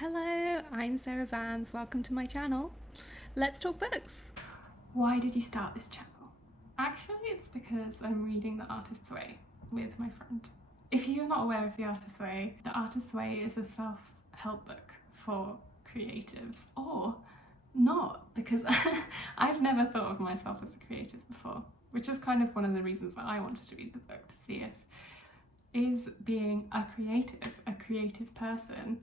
Hello, I'm Sarah Vans. Welcome to my channel. Let's talk books. Why did you start this channel? Actually, it's because I'm reading The Artist's Way with my friend. If you're not aware of The Artist's Way, The Artist's Way is a self-help book for creatives, or not, because I've never thought of myself as a creative before, which is kind of one of the reasons that I wanted to read the book, to see if is being a creative person,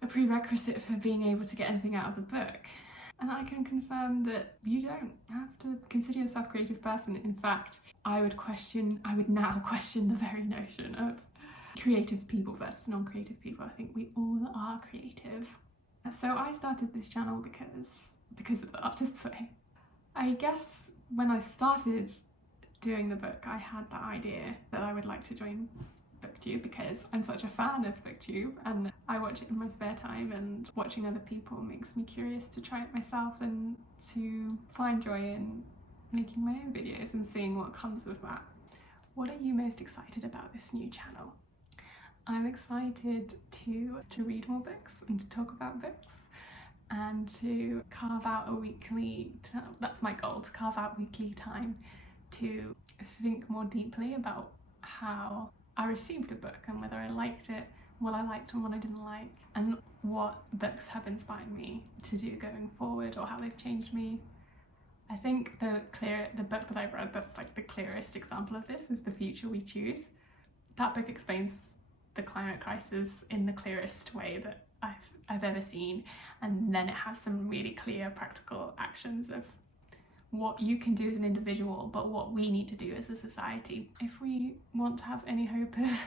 a prerequisite for being able to get anything out of the book. And I can confirm that you don't have to consider yourself a creative person. In fact, I would now question the very notion of creative people versus non-creative people. I think we all are creative. So I started this channel because of The Artist's Way. I guess when I started doing the book, I had that idea that I would like to join Booktube because I'm such a fan of Booktube and I watch it in my spare time, and watching other people makes me curious to try it myself and to find joy in making my own videos and seeing what comes with that. What are you most excited about this new channel? I'm excited to read more books and to talk about books and to carve out a weekly, that's my goal, to carve out weekly time to think more deeply about how I received a book and whether I liked it, what I liked and what I didn't like, and what books have inspired me to do going forward or how they've changed me. I think the book that I read that's like the clearest example of this is The Future We Choose. That book explains the climate crisis in the clearest way that I've ever seen, and then it has some really clear practical actions of what you can do as an individual, but what we need to do as a society if we want to have any hope of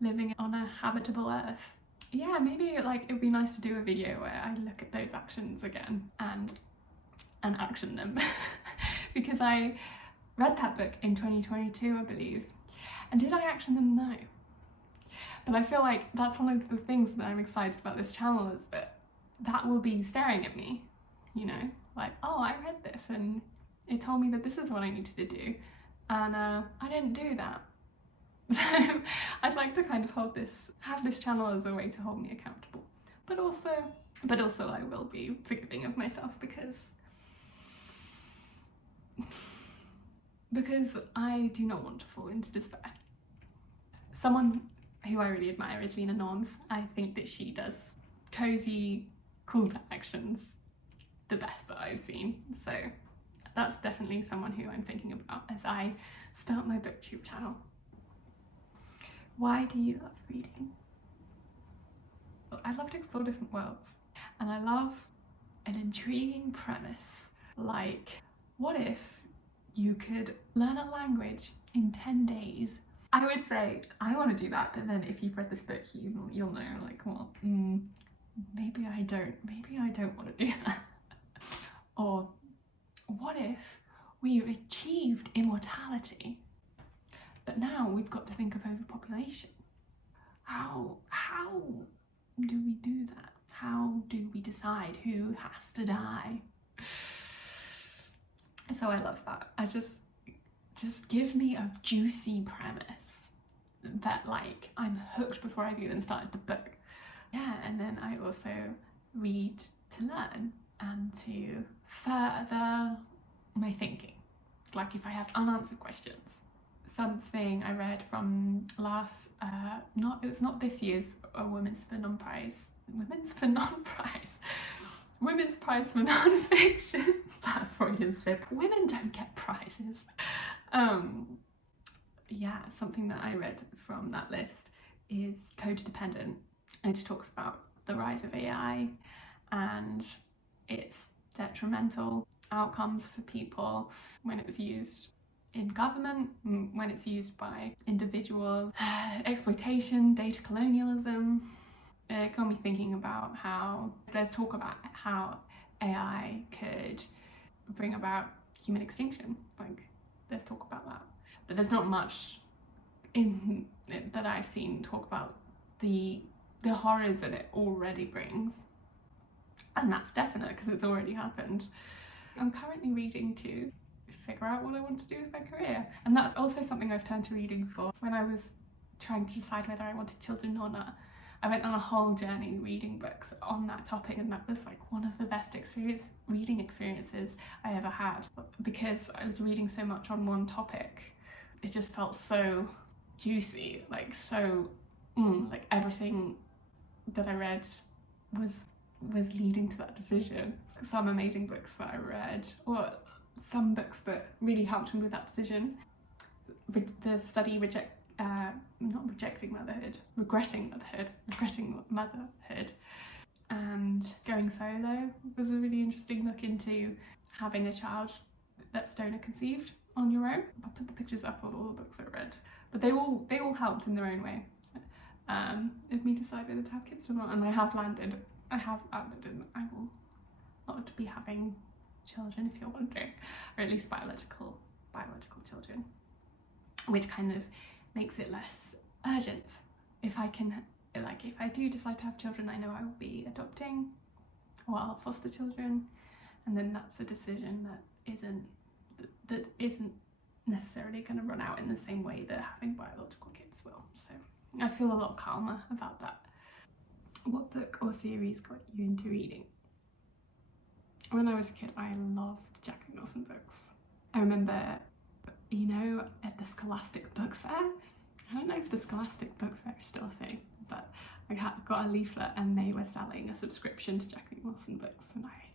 living on a habitable earth. Yeah, maybe like it would be nice to do a video where I look at those actions again and action them because I read that book in 2022, I believe, and did I action them? No. But I feel like that's one of the things that I'm excited about this channel, is that will be staring at me, you know, like, oh, I read this and it told me that this is what I needed to do, and I didn't do that. So I'd like to kind of have this channel as a way to hold me accountable, but also I will be forgiving of myself because I do not want to fall into despair. Someone who I really admire is Lena Norms. I think that she does cozy call to actions the best that I've seen, so that's definitely someone who I'm thinking about as I start my Booktube channel. Why do you love reading? Well, I love to explore different worlds, and I love an intriguing premise, like, what if you could learn a language in 10 days? I would say, I want to do that, but then if you've read this book, you'll know, like, well, maybe I don't want to do that. Or what if we've achieved immortality, but now we've got to think of overpopulation? How do we do that? How do we decide who has to die? So I love that. I just give me a juicy premise that, like, I'm hooked before I've even started the book. Yeah, and then I also read to learn and to further my thinking. Like if I have unanswered questions. Something I read from it was not this year's Women's Prize for Non-Fiction. That Freudian slip. Women don't get prizes. Yeah, something that I read from that list is Codependent. It talks about the rise of AI and its detrimental outcomes for people when it was used in government, when it's used by individuals, exploitation, data colonialism. It got me thinking about how there's talk about how AI could bring about human extinction. Like, there's talk about that, but there's not much in it that I've seen talk about the horrors that it already brings, and that's definite because it's already happened. I'm currently reading to figure out what I want to do with my career, and that's also something I've turned to reading for. When I was trying to decide whether I wanted children or not, I went on a whole journey reading books on that topic, and that was like one of the best reading experiences I ever had, because I was reading so much on one topic. It just felt so juicy, like so like everything that I read was leading to that decision. Some amazing books that I read, or some books that really helped me with that decision. The study regretting motherhood, and Going Solo was a really interesting look into having a child that's donor conceived on your own. I'll put the pictures up of all the books I read, but they all helped in their own way of me deciding whether to have kids or not. And I have landed, and I will not be having children, if you're wondering, or at least biological children, which kind of makes it less urgent. If I do decide to have children, I know I will be adopting, or I'll foster children, and then that's a decision that isn't necessarily going to run out in the same way that having biological kids will. So I feel a lot calmer about that. What book or series got you into reading? When I was a kid, I loved Jack Nicholson books. I remember, at the Scholastic Book Fair, I don't know if the Scholastic Book Fair is still a thing, but I got a leaflet and they were selling a subscription to Jack Nicholson books, and I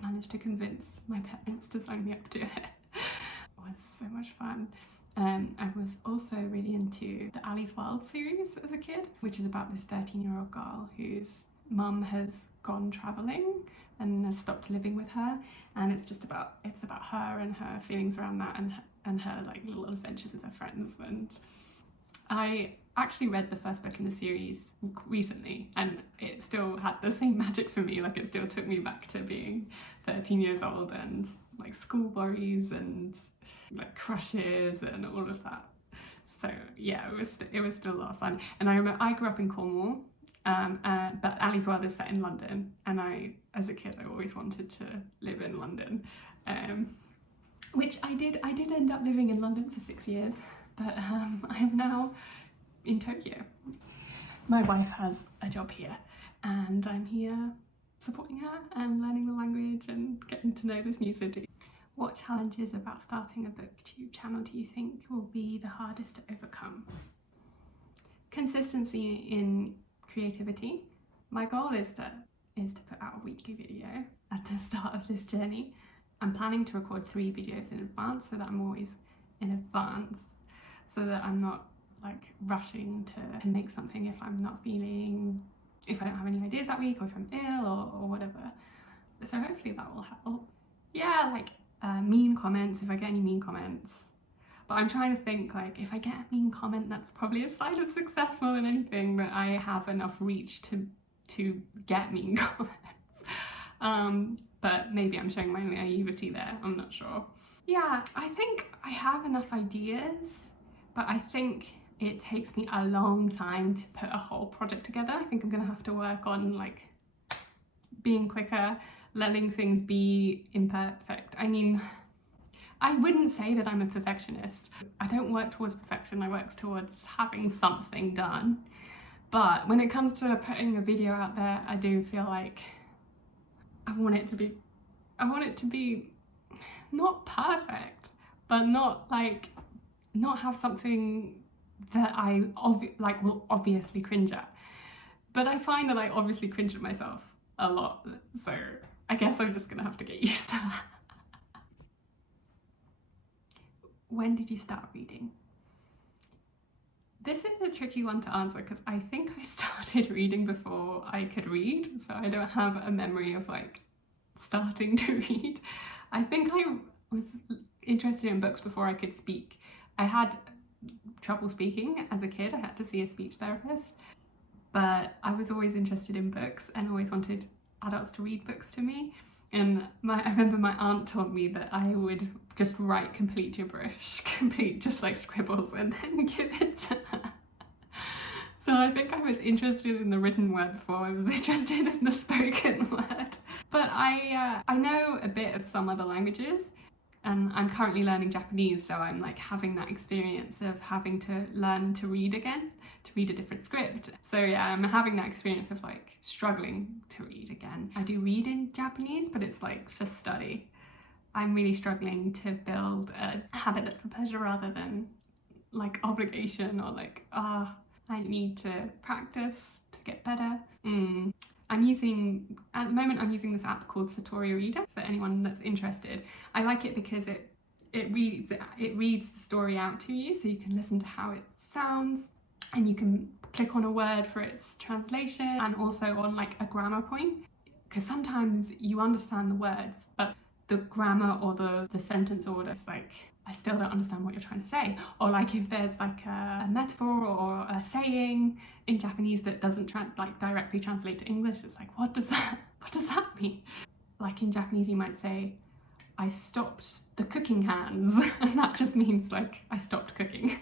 managed to convince my parents to sign me up to it. It was so much fun. I was also really into the Ali's World series as a kid, which is about this 13-year-old girl whose mum has gone travelling and has stopped living with her, and it's about her and her feelings around that, and her like little adventures with her friends. And I actually read the first book in the series recently, and it still had the same magic for me. Like, it still took me back to being 13 years old and like school worries and like crushes and all of that. So yeah, it was still a lot of fun. And I remember I grew up in Cornwall, but Ali's World is set in London, and as a kid I always wanted to live in London, which I did end up living in London for 6 years, but I am now in Tokyo. My wife has a job here, and I'm here supporting her and learning the language and getting to know this new city. What challenges about starting a booktube channel do you think will be the hardest to overcome? Consistency in creativity. My goal is to put out a weekly video at the start of this journey. I'm planning to record 3 videos in advance, so that I'm always in advance, so that I'm not like rushing to make something if I don't have any ideas that week, or if I'm ill or whatever. So hopefully that will help. Yeah, like mean comments, if I get any mean comments. But I'm trying to think, like, if I get a mean comment, that's probably a sign of success more than anything, that I have enough reach to get mean comments. But maybe I'm showing my naivety there, I'm not sure. Yeah, I think I have enough ideas, but I think it takes me a long time to put a whole project together. I think I'm gonna have to work on like being quicker, letting things be imperfect. I mean, I wouldn't say that I'm a perfectionist. I don't work towards perfection, I work towards having something done. But when it comes to putting a video out there, I do feel like I want it to be not perfect, but not have something that I will obviously cringe at. But I find that I obviously cringe at myself a lot, so I guess I'm just gonna have to get used to that. When did you start reading? This is a tricky one to answer, because I think I started reading before I could read, so I don't have a memory of like starting to read. I think I was interested in books before I could speak. I had trouble speaking as a kid. I had to see a speech therapist, but I was always interested in books and always wanted adults to read books to me. And I remember my aunt told me that I would just write complete gibberish, just like scribbles, and then give it to her. So I think I was interested in the written word before I was interested in the spoken word. But I know a bit of some other languages. And I'm currently learning Japanese, so I'm like having that experience of having to learn to read again, to read a different script. So yeah, I'm having that experience of like struggling to read again. I do read in Japanese, but it's like for study. I'm really struggling to build a habit that's for pleasure rather than like obligation or like, I need to practice to get better. At the moment I'm using this app called Satori Reader for anyone that's interested. I like it because it reads the story out to you, so you can listen to how it sounds and you can click on a word for its translation and also on like a grammar point, because sometimes you understand the words but the grammar or the sentence order is like, I still don't understand what you're trying to say. Or like if there's like a metaphor or a saying in Japanese that doesn't directly translate to English, it's like, what does that mean? Like in Japanese you might say, I stopped the cooking hands, and that just means like I stopped cooking.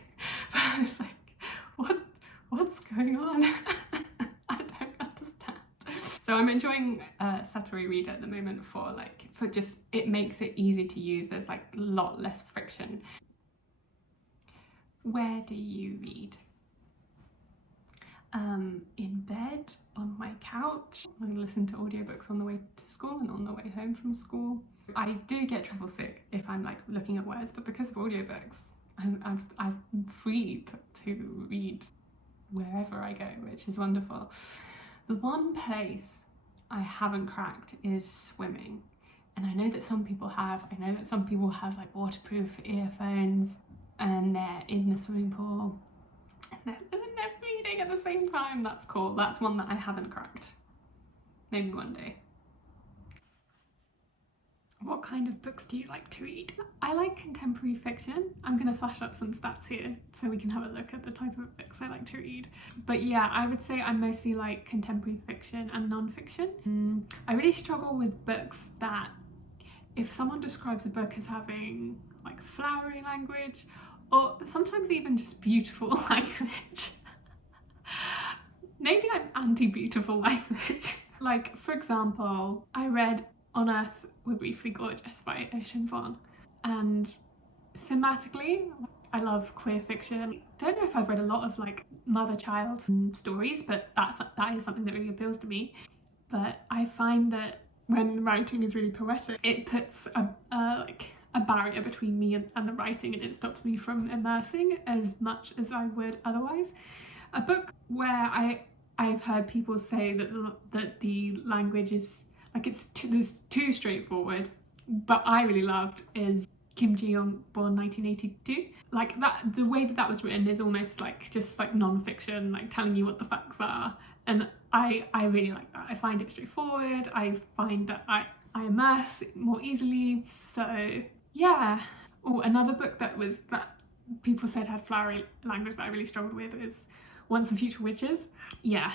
But I was like, what's going on? I don't understand. So I'm enjoying Satori Reader at the moment for just, it makes it easy to use. There's like a lot less friction. Where do you read? In bed, on my couch. I listen to audiobooks on the way to school and on the way home from school. I do get travel sick if I'm like looking at words, but because of audiobooks, I'm free to read wherever I go, which is wonderful. The one place I haven't cracked is swimming. And I know that some people have. I know that some people have like waterproof earphones and they're in the swimming pool and they're reading at the same time. That's cool. That's one that I haven't cracked. Maybe one day. What kind of books do you like to read? I like contemporary fiction. I'm going to flash up some stats here so we can have a look at the type of books I like to read. But yeah, I would say I mostly like contemporary fiction and non-fiction. I really struggle with books that, if someone describes a book as having like flowery language, or sometimes even just beautiful language. Maybe I'm anti-beautiful language. Like, for example, I read On Earth We're Briefly Gorgeous by Ocean Vuong, and thematically I love queer fiction. Don't know if I've read a lot of like mother-child stories, but that is something that really appeals to me. But I find that when writing is really poetic, it puts a barrier between me and the writing, and it stops me from immersing as much as I would otherwise. A book where I've heard people say that the language is like it's too straightforward, but I really loved, is Kim Ji-young, born 1982. Like that, the way that was written is almost like just like non-fiction, like telling you what the facts are, and I really like that. I find it straightforward. I find that I immerse more easily. So yeah. Oh, another book that people said had flowery language that I really struggled with is Once and Future Witches. Yeah.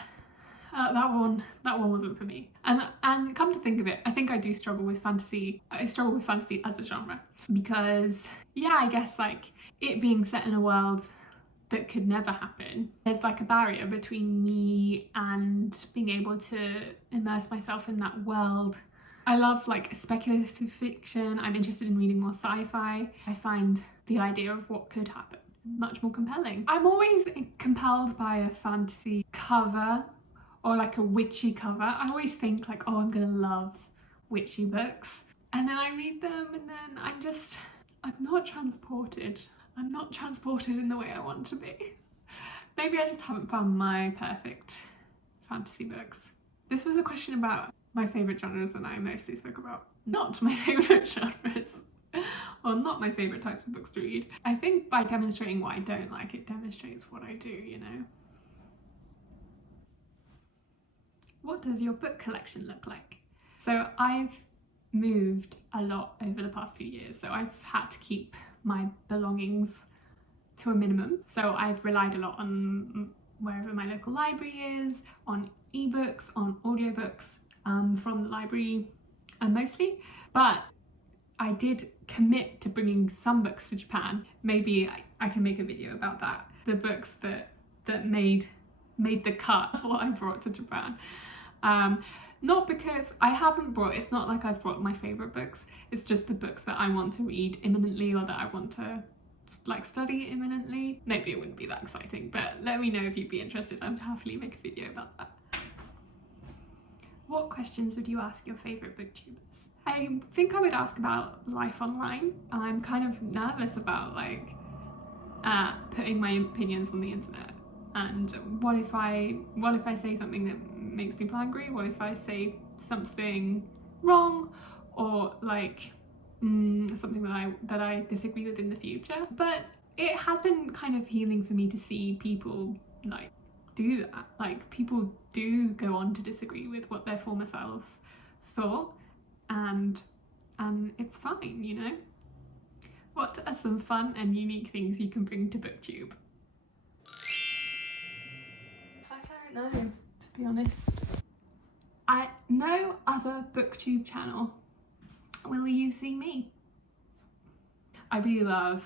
That one wasn't for me. And come to think of it, I think I do struggle with fantasy. I struggle with fantasy as a genre because, yeah, I guess like it being set in a world that could never happen, there's like a barrier between me and being able to immerse myself in that world. I love like speculative fiction. I'm interested in reading more sci-fi. I find the idea of what could happen much more compelling. I'm always compelled by a fantasy cover or like a witchy cover. I always think like, oh, I'm gonna love witchy books. And then I read them and then I'm not transported. I'm not transported in the way I want to be. Maybe I just haven't found my perfect fantasy books. This was a question about my favourite genres, and I mostly spoke about not my favourite genres. Or not my favourite types of books to read. I think by demonstrating what I don't like, it demonstrates what I do, you know. What does your book collection look like? So I've moved a lot over the past few years, so I've had to keep my belongings to a minimum. So I've relied a lot on wherever my local library is, on ebooks, on audiobooks from the library mostly. But I did commit to bringing some books to Japan. Maybe I can make a video about that. The books that made the cut of what I brought to Japan. Not because I haven't brought, it's not like I've brought my favourite books, it's just the books that I want to read imminently or that I want to like study imminently. Maybe it wouldn't be that exciting, but let me know if you'd be interested. I'd happily make a video about that. What questions would you ask your favourite booktubers? I think I would ask about life online. I'm kind of nervous about like putting my opinions on the internet. And what if I say something that makes people angry? What if I say something wrong, or like something that I disagree with in the future? But it has been kind of healing for me to see people like do that. Like people do go on to disagree with what their former selves thought, and it's fine, you know? What are some fun and unique things you can bring to Booktube? I don't know, to be honest. No other Booktube channel will you see me. I really love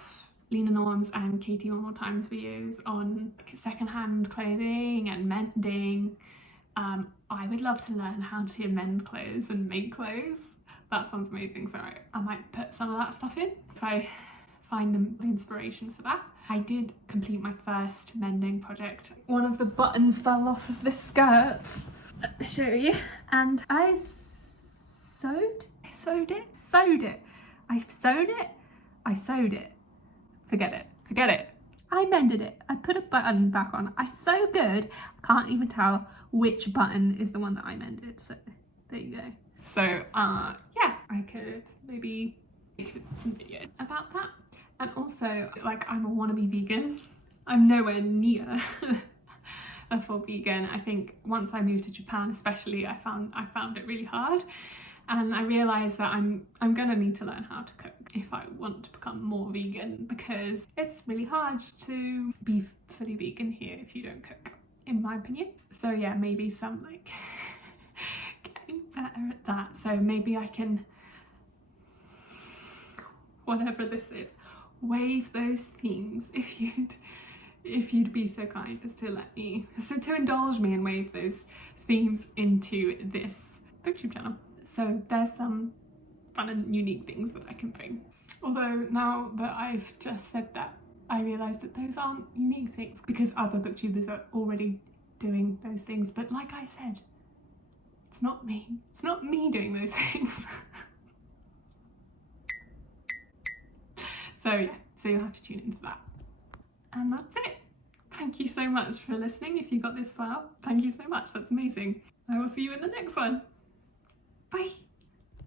Lena Norm's and Katie One More Time's videos on secondhand clothing and mending. I would love to learn how to mend clothes and make clothes. That sounds amazing, so I might put some of that stuff in if I find the inspiration for that. I did complete my first mending project. One of the buttons fell off of this skirt. Let me show you. And I sewed it. Forget it. I mended it. I put a button back on. I'm so good, I can't even tell which button is the one that I mended. So there you go. So yeah, I could maybe make some videos about that. And also, like, I'm a wannabe vegan. I'm nowhere near a full vegan. I think once I moved to Japan especially, I found it really hard. And I realised that I'm gonna need to learn how to cook if I want to become more vegan, because it's really hard to be fully vegan here if you don't cook, in my opinion. So yeah, maybe some like getting better at that. So maybe I can, whatever this is, waive those themes if you'd be so kind as to to indulge me and waive those themes into this Booktube channel. So there's some fun and unique things that I can bring. Although now that I've just said that, I realise that those aren't unique things because other booktubers are already doing those things. But like I said, it's not me. It's not me doing those things. So yeah, so you'll have to tune into that. And that's it. Thank you so much for listening. If you got this far, thank you so much. That's amazing. I will see you in the next one. Bye.